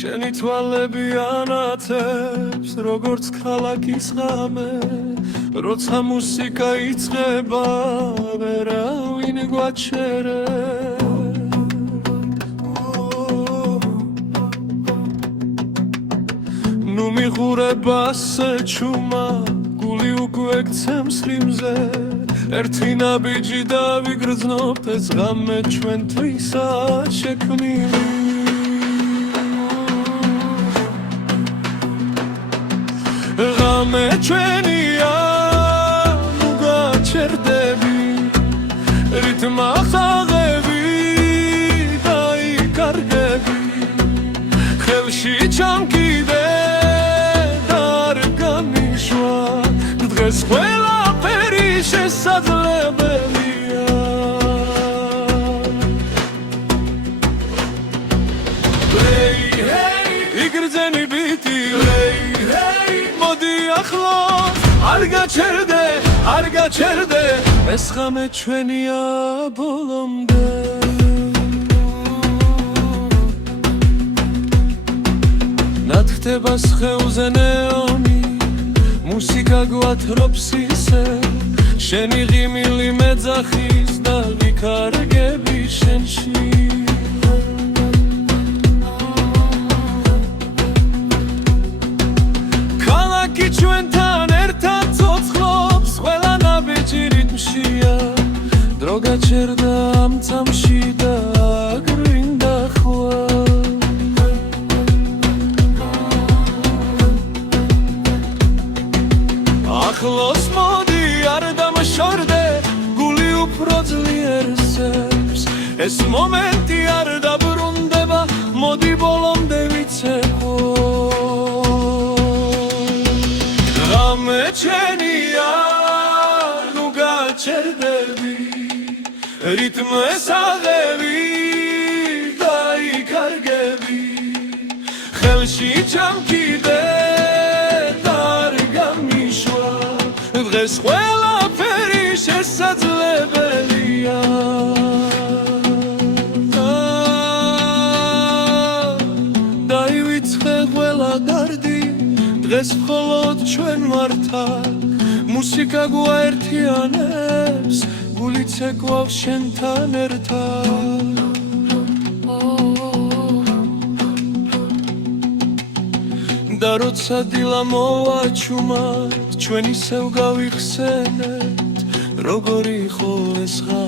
შენი თვალები ანათებს როგორც ქალაქის ღამე როცა მუსიკა იწყება ვერავინ გვაჩერებს ნუ მიღურება შეჩუმა გული უკვე გცემს რიმზე ერთი ნაბიჯი დავიგრძნობთ ეს ღამე ჩვენთვისაც შექმნილი ღამე ჩვენია ნუ გაჩერდები რითმა ხაღები დაიკარგები ხელში ჩამკიდე და არ გამიშვა დღეს ყველაფერი შესაძლებელია იგრძენი ბიტი მოდი ახლოს არ გაჩერდე ეს ღამე ჩვენია ბოლომდე ნათქდება სხეულზე ნეონი მუსიკა გვათრობს ისე შენი ღიმილი მეძახის და ვიქარგები შენში ქალაქი ჩვენთან ერთად ცოცხლობს ყველა ნაბიჯი რიტმშია დრო გაჩერდა ამ წამში და აგრინდა ხვალ ახლოს მოდი არ დამშორდე გული უფრო ძლიერსებს ეს მომენტი არ დაბრუნდება მოდი ბოლომდე ვიცეო ღამე ჩვენია ნუ გაჩერდები რიტმს აღები დაიკარგები ხელში ჩამკიდე დღეს ყველაფერი შესაძლებელია დაივიწყე ყველა გარდი დღეს მხოლოდ ჩვენ ვართ მუსიკა გვაერთიანებს გულიც ეკვავს შენთან ერთად და როცა დილა მოვაჩუმა ჩვენ ისევ გავიხსენებთ როგორი იყო ეს